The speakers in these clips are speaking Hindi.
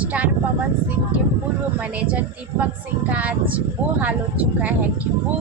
स्टार पवन सिंह के पूर्व मैनेजर दीपक सिंह का आज वो हाल हो चुका है कि वो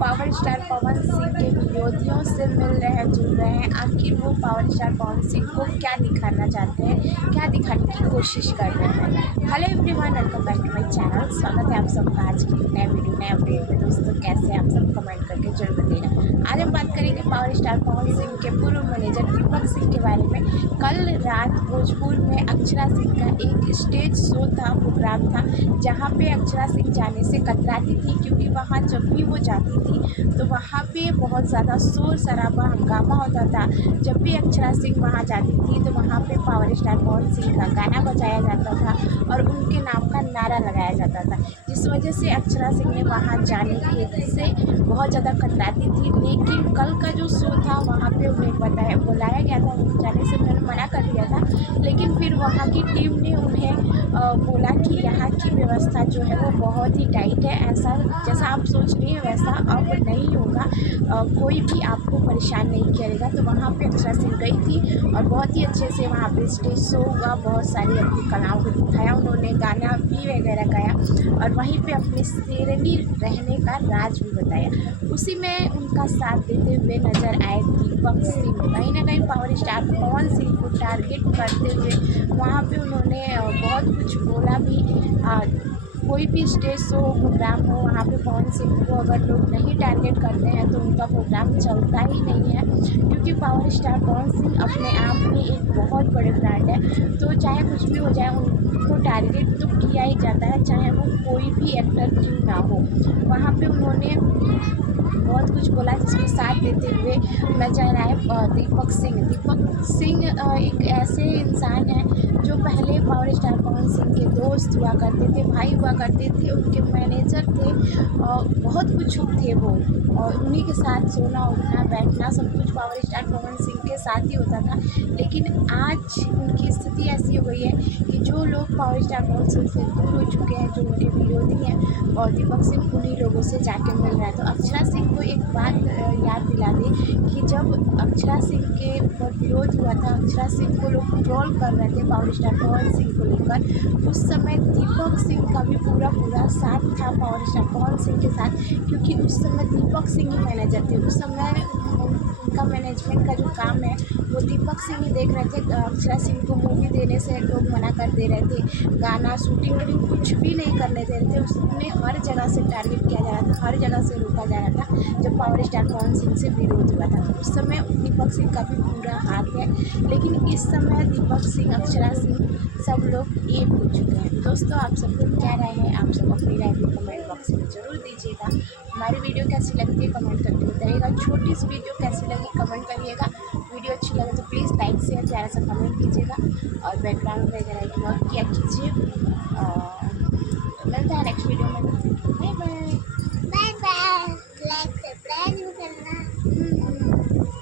पावर स्टार पवन सिंह के विरोधियों से मिल रहे हैं, जुल रहे हैं। आखिर वो पावर स्टार पवन सिंह को क्या दिखाना चाहते हैं, क्या दिखाने की कोशिश कर रहे हैं। Hello everyone, welcome back to my channel. स्वागत है आप सबका आज की नए वीडियो नए अपडेट में। दोस्तों कैसे आप सब कमेंट करके जरूर बताइएगा। आज हम बात करेंगे पावर स्टार पवन सिंह के पूर्व मैनेजर दीपक सिंह के बारे में। कल रात भोजपुर में अक्षरा सिंह का एक स्टेज शो था, प्रोग्राम था, जहाँ पे अक्षरा सिंह जाने से कतराती थी, क्योंकि वहाँ जब भी वो जाती थी तो वहाँ पे बहुत ज़्यादा शोर शराबा हंगामा होता था। जब भी अक्षरा सिंह वहाँ जाती थी तो वहाँ पे पावर स्टार पवन सिंह का गाना बजाया जाता था और उनके नाम का नारा लगाया जाता था, जिस वजह से अक्षरा सिंह ने वहाँ जाने के से बहुत ज़्यादा कतराती थी। लेकिन कल का जो शो था वहाँ पे उन्हें बुलाया गया था, जाने से उन्होंने मना कर दिया था। लेकिन फिर वहाँ की टीम ने उन्हें बोला कि यहाँ की व्यवस्था जो है वो बहुत ही टाइट है, ऐसा जैसा आप सोच रही हैं वैसा अब नहीं होगा, कोई भी आपको परेशान नहीं करेगा। तो वहाँ पे अक्षरा सिंह गई थी और बहुत ही अच्छे से वहाँ पे स्टेज शो हुआ, बहुत सारी अपनी कलाओं को दिखाया, उन्होंने गाना भी वगैरह गाया और वहीं पे अपने शेरनी रहने का राज भी बताया। उसी में उनका साथ देते हुए नजर आए दीपक सिंह। कहीं ना कहीं पावर स्टार पवन सिंह को टारगेट करते हुए वहाँ पे उन्होंने बहुत कुछ बोला भी। कोई भी स्टेज शो प्रोग्राम हो, वहाँ पे पवन सिंह को अगर लोग नहीं टारगेट करते हैं तो उनका प्रोग्राम चलता ही नहीं है, क्योंकि पावर स्टार पवन सिंह अपने आप में एक बहुत बड़े ब्रांड है। तो चाहे कुछ भी हो जाए, उनको टारगेट तो किया ही जाता है, चाहे वो कोई भी एक्टर क्यों ना हो। वहाँ पे उन्होंने बहुत कुछ बोला, जिसमें साथ देते हुए नजर आए दीपक सिंह एक ऐसे इंसान हैं जो पहले पावर स्टार पवन सिंह के दोस्त हुआ करते थे, भाई हुआ करते थे, उनके मैनेजर थे और बहुत कुछ थे वो, और उन्हीं के साथ सोना उठना बैठना सब कुछ पावर स्टार पवन सिंह के साथ ही होता था। लेकिन आज उनकी स्थिति ऐसी हो गई है कि जो लोग पावर स्टार पवन सिंह से दूर हो चुके हैं, जो उनके विरोधी हैं, और दीपक सिंह उन्हीं लोगों से जाके मिल रहा है। तो अक्षरा सिंह को एक बात याद दिला दे कि जब अक्षरा सिंह के ऊपर विरोध हुआ था, अक्षरा सिंह को लोग ट्रोल कर रहे थे पावर स्टार पवन सिंह को लेकर, उस समय दीपक सिंह का भी पूरा साथ था पावर स्टार पवन सिंह के साथ, क्योंकि उस समय दीपक सिंह ही मैनेजर थे। उस समय उनका मैनेजमेंट का जो काम है वो दीपक सिंह ही देख रहे थे। अक्षरा सिंह को मूवी देने से लोग मना कर दे रहे थे, गाना शूटिंग वूटिंग कुछ भी नहीं करने दे रहे थे। उसमें हर जगह से टारगेट किया जा रहा था, हर जगह से रोका जा रहा था जब पावर स्टार पवन सिंह से विरोध हुआ था। तो उस समय दीपक सिंह का भी पूरा हाथ है, लेकिन इस समय दीपक सिंह, अक्षरा सिंह सब लोग एक हो चुके हैं। दोस्तों आप सबको क्या राय है, आप सब अपनी राय भी कमेंट बॉक्स में ज़रूर दीजिएगा। हमारी वीडियो कैसी लगती है कमेंट करके बताइएगा। छोटी सी वीडियो कैसी लगी कमेंट करिएगा। वीडियो अच्छी लगे तो प्लीज़ लाइक शेयर प्यारा सा कमेंट कीजिएगा और बैकग्राउंड वगैरह इग्नोर किया कीजिए। मिलता है नेक्स्ट वीडियो में।